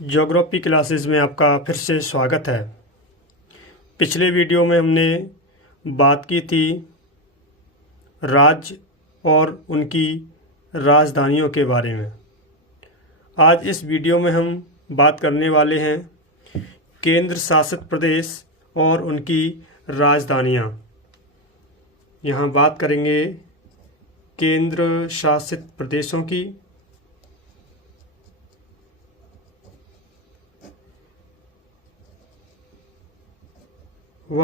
Geography classes में आपका फिर से स्वागत है। पिछले वीडियो में हमने बात की थी राज्य और उनकी राजधानियों के बारे में। आज इस वीडियो में हम बात करने वाले हैं केंद्र शासित प्रदेश और उनकी राजधानियाँ। यहाँ बात करेंगे केंद्र शासित प्रदेशों की व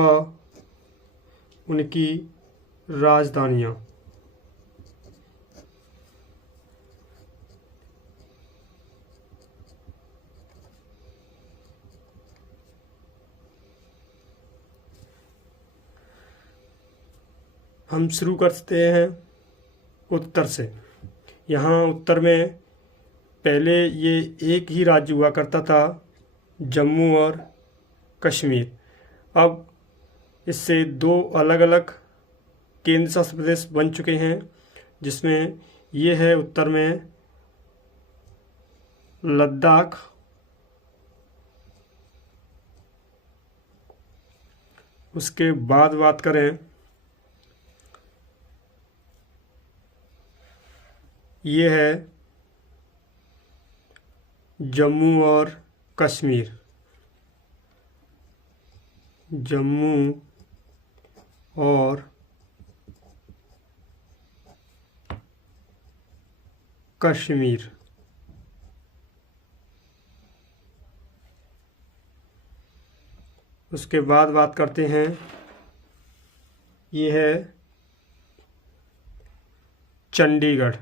उनकी राजधानियाँ। हम शुरू करते हैं उत्तर से। यहाँ उत्तर में पहले ये एक ही राज्य हुआ करता था, जम्मू और कश्मीर। अब इससे दो अलग अलग केंद्र शासित प्रदेश बन चुके हैं, जिसमें ये है उत्तर में लद्दाख, उसके बाद बात करें ये है जम्मू और कश्मीर। जम्मू और कश्मीर। उसके बाद बात करते हैं ये है चंडीगढ़।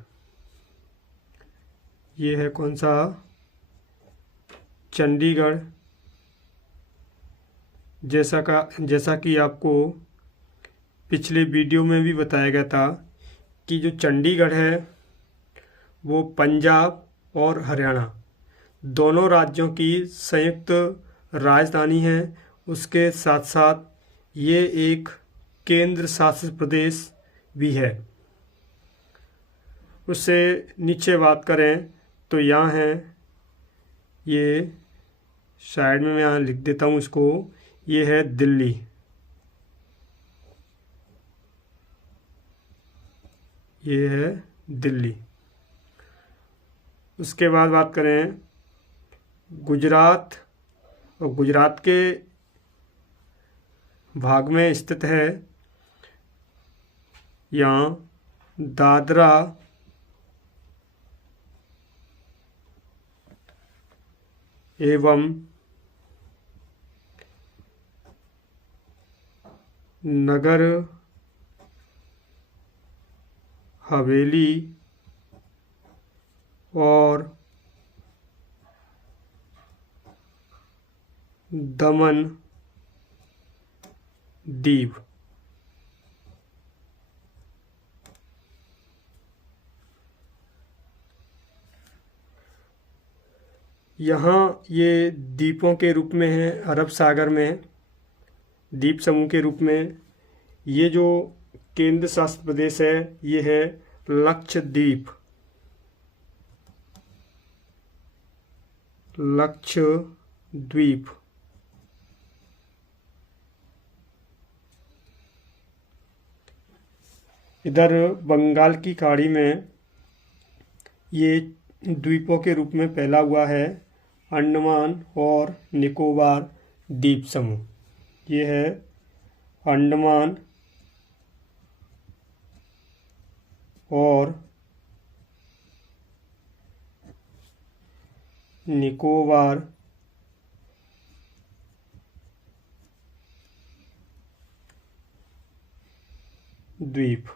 ये है कौन सा? चंडीगढ़। जैसा कि आपको पिछले वीडियो में भी बताया गया था कि जो चंडीगढ़ है वो पंजाब और हरियाणा दोनों राज्यों की संयुक्त राजधानी है। उसके साथ साथ ये एक केंद्र शासित प्रदेश भी है। उससे नीचे बात करें तो यहाँ है, ये साइड में मैं यहाँ लिख देता हूँ इसको, ये है दिल्ली। ये है दिल्ली। उसके बाद बात करें गुजरात, और गुजरात के भाग में स्थित है यहाँ दादरा एवं नगर हवेली और दमन दीव। यहाँ ये द्वीपों के रूप में है, अरब सागर में द्वीप समूह के रूप में। ये जो केंद्र शासित प्रदेश है ये है लक्षद्वीप। लक्षद्वीप। इधर बंगाल की खाड़ी में ये द्वीपों के रूप में फैला हुआ है अंडमान और निकोबार द्वीप समूह। ये है अंडमान और निकोबार द्वीप।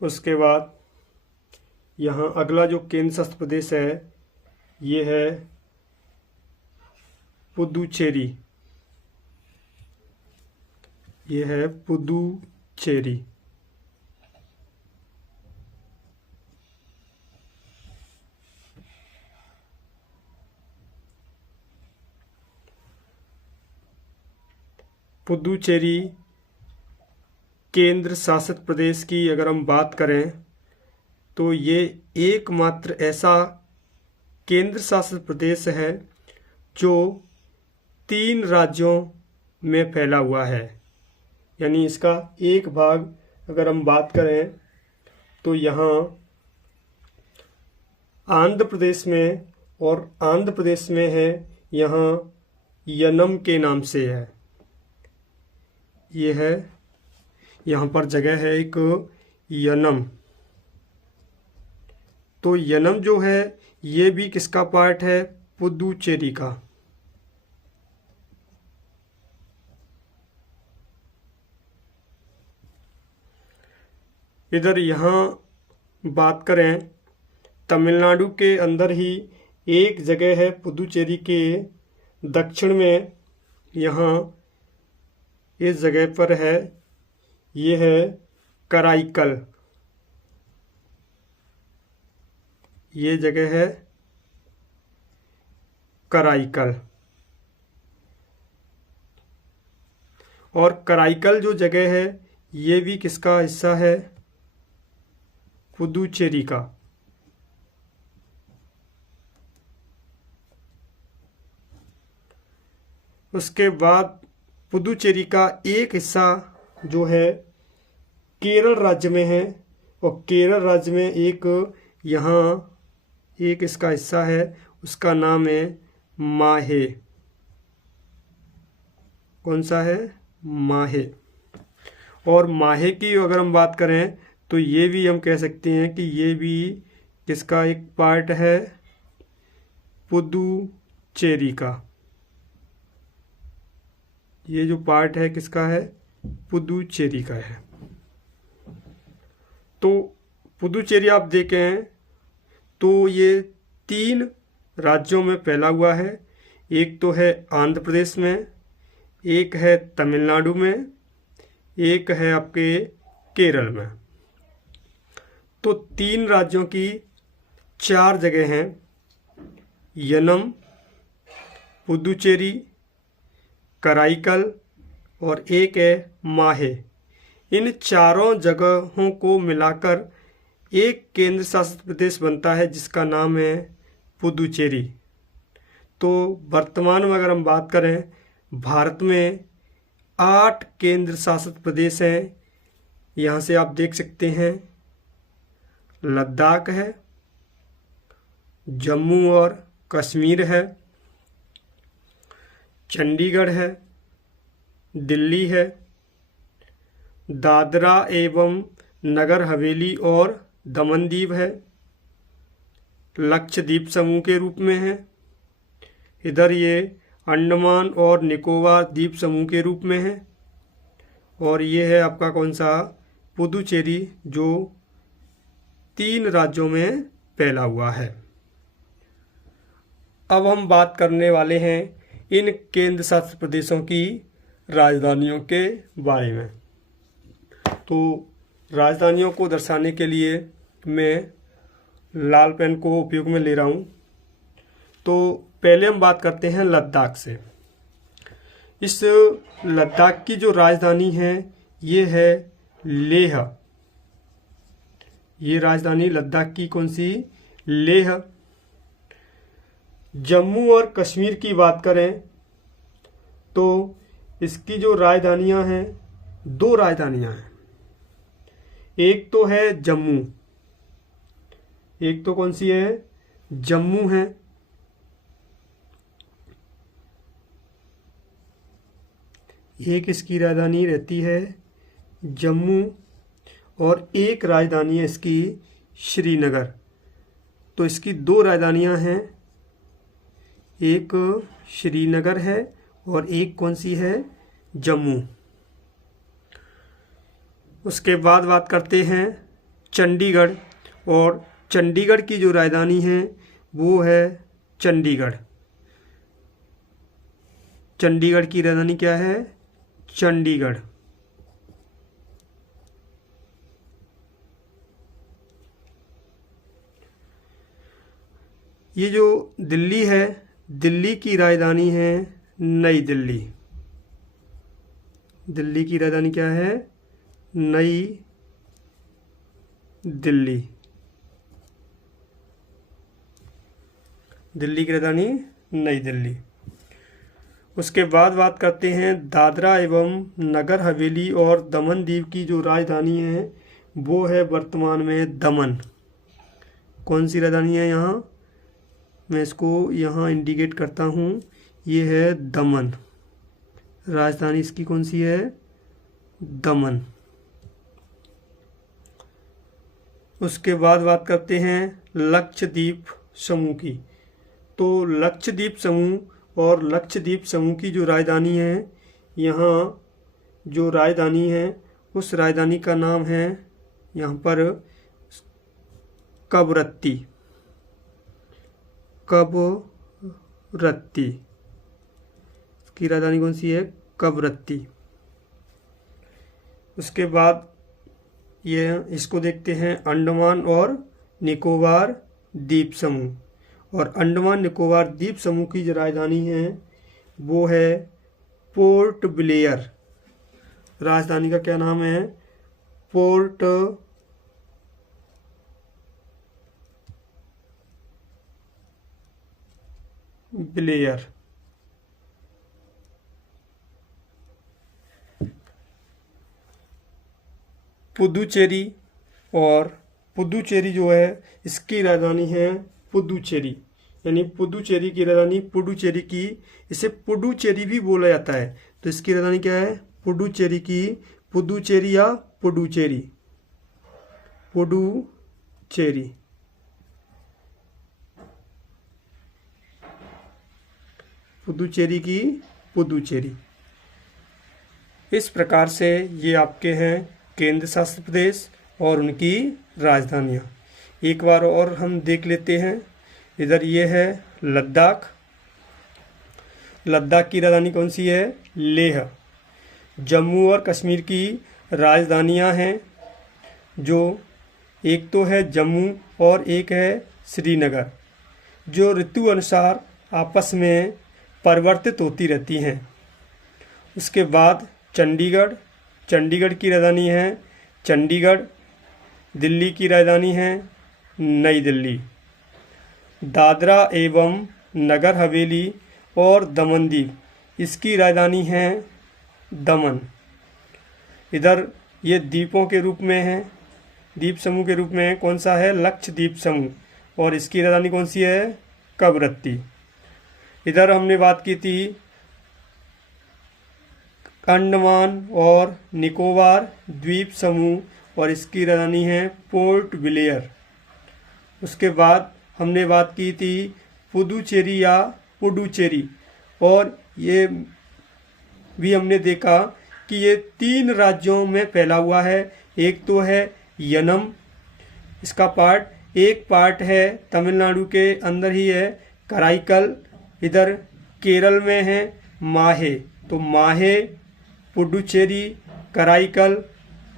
उसके बाद यहाँ अगला जो केंद्र शासित प्रदेश है ये है पुदुचेरी। ये है पुदुचेरी। पुदुचेरी केंद्र शासित प्रदेश की अगर हम बात करें तो ये एकमात्र ऐसा केंद्र शासित प्रदेश है जो 3 राज्यों में फैला हुआ है। यानी इसका एक भाग अगर हम बात करें तो यहाँ आंध्र प्रदेश में, और आंध्र प्रदेश में है यहाँ यनम के नाम से है। ये है, यहाँ पर जगह है एक यनम। तो यनम जो है ये भी किसका पार्ट है? पुदुचेरी का। इधर यहाँ बात करें, तमिलनाडु के अंदर ही एक जगह है पुदुचेरी के दक्षिण में, यहाँ इस जगह पर है, ये है कराईकल। ये जगह है कराईकल। और कराईकल जो जगह है ये भी किसका हिस्सा है? पुदुचेरी का। उसके बाद पुदुचेरी का एक हिस्सा जो है केरल राज्य में है, और केरल राज्य में एक यहाँ एक इसका हिस्सा है, उसका नाम है माहे। कौन सा है? माहे। और माहे की अगर हम बात करें तो ये भी हम कह सकते हैं कि ये भी किसका एक पार्ट है? पुदुचेरी का। ये जो पार्ट है किसका है? पुदुचेरी का है। तो पुदुचेरी आप देखें तो ये 3 राज्यों में फैला हुआ है। एक तो है आंध्र प्रदेश में, एक है तमिलनाडु में, एक है आपके केरल में। तो 3 राज्यों की 4 जगह हैं, यनम, पुदुचेरी, कराईकल और एक है माहे। इन चारों जगहों को मिलाकर एक केंद्र शासित प्रदेश बनता है जिसका नाम है पुदुचेरी। तो वर्तमान में अगर हम बात करें, भारत में 8 केंद्र शासित प्रदेश हैं। यहाँ से आप देख सकते हैं, लद्दाख है, जम्मू और कश्मीर है, चंडीगढ़ है, दिल्ली है, दादरा एवं नगर हवेली और दमन दीव है, लक्षद्वीप समूह के रूप में है, इधर ये अंडमान और निकोबार द्वीप समूह के रूप में है, और ये है आपका कौन सा? पुदुचेरी, जो 3 राज्यों में फैला हुआ है। अब हम बात करने वाले हैं इन केंद्र शासित प्रदेशों की राजधानियों के बारे में। तो राजधानियों को दर्शाने के लिए मैं लाल पेन को उपयोग में ले रहा हूँ। तो पहले हम बात करते हैं लद्दाख से। इस लद्दाख की जो राजधानी है ये है लेह। ये राजधानी लद्दाख की कौन सी? लेह। जम्मू और कश्मीर की बात करें तो इसकी जो राजधानियां हैं, 2 राजधानियां हैं। एक तो है जम्मू, एक तो कौन सी है? जम्मू है। एक इसकी राजधानी रहती है जम्मू, और एक राजधानी है इसकी श्रीनगर। तो इसकी 2 राजधानियां हैं, एक श्रीनगर है और एक कौन सी है? जम्मू। उसके बाद बात करते हैं चंडीगढ़, और चंडीगढ़ की जो राजधानी है वो है चंडीगढ़। चंडीगढ़ की राजधानी क्या है? चंडीगढ़। ये जो दिल्ली है, दिल्ली की राजधानी है नई दिल्ली। दिल्ली की राजधानी क्या है? नई दिल्ली। दिल्ली की राजधानी नई दिल्ली। उसके बाद बात करते हैं दादरा एवं नगर हवेली और दमन दीव की जो राजधानी है वो है वर्तमान में दमन। कौन सी राजधानी है यहाँ? मैं इसको यहाँ इंडिकेट करता हूँ, ये है दमन। राजधानी इसकी कौन सी है? दमन। उसके बाद बात करते हैं लक्षद्वीप समूह की। तो लक्षद्वीप समूह और लक्षद्वीप समूह की जो राजधानी है, यहाँ जो राजधानी है उस राजधानी का नाम है यहाँ पर कवरत्ती। कवरत्ती की राजधानी कौन सी है? कवरत्ती। उसके बाद ये इसको देखते हैं अंडमान और निकोबार द्वीप समूह। और अंडमान निकोबार द्वीप समूह की जो राजधानी है वो है पोर्ट ब्लेयर। राजधानी का क्या नाम है? Port Blair. पुदुचेरी और पुदुचेरी जो है इसकी राजधानी है पुदुचेरी, यानी पुदुचेरी की राजधानी पुडुचेरी की, इसे पुडुचेरी भी बोला जाता है। तो इसकी राजधानी क्या है? पुडुचेरी की, पुदुचेरी या पुडुचेरी, पुडुचेरी। पुदुचेरी की पुदुचेरी। इस प्रकार से ये आपके हैं केंद्र शासित प्रदेश और उनकी राजधानियाँ। एक बार और हम देख लेते हैं। इधर ये है लद्दाख। लद्दाख की राजधानी कौन सी है? लेह। जम्मू और कश्मीर की राजधानियाँ हैं, जो एक तो है जम्मू और एक है श्रीनगर, जो ऋतु अनुसार आपस में परिवर्तित होती रहती हैं। उसके बाद चंडीगढ़। चंडीगढ़ की राजधानी है चंडीगढ़। दिल्ली की राजधानी है नई दिल्ली। दादरा एवं नगर हवेली और दमन दीव इसकी राजधानी है दमन। इधर ये द्वीपों के रूप में है, द्वीप समूह के रूप में कौन सा है? लक्षद्वीप समूह, और इसकी राजधानी कौन सी है? कवरत्ती। इधर हमने बात की थी अंडमान और निकोबार द्वीप समूह और इसकी राजधानी है पोर्ट ब्लेयर। उसके बाद हमने बात की थी पुदुचेरी या पुडुचेरी, और ये भी हमने देखा कि ये 3 राज्यों में फैला हुआ है। एक तो है यनम, इसका पार्ट, एक पार्ट है तमिलनाडु के अंदर ही है कराईकल, इधर केरल में है माहे। तो माहे, पुडुचेरी, कराईकल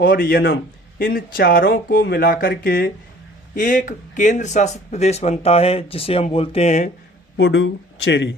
और यनम, इन चारों को मिलाकर के एक केंद्र शासित प्रदेश बनता है जिसे हम बोलते हैं पुडुचेरी।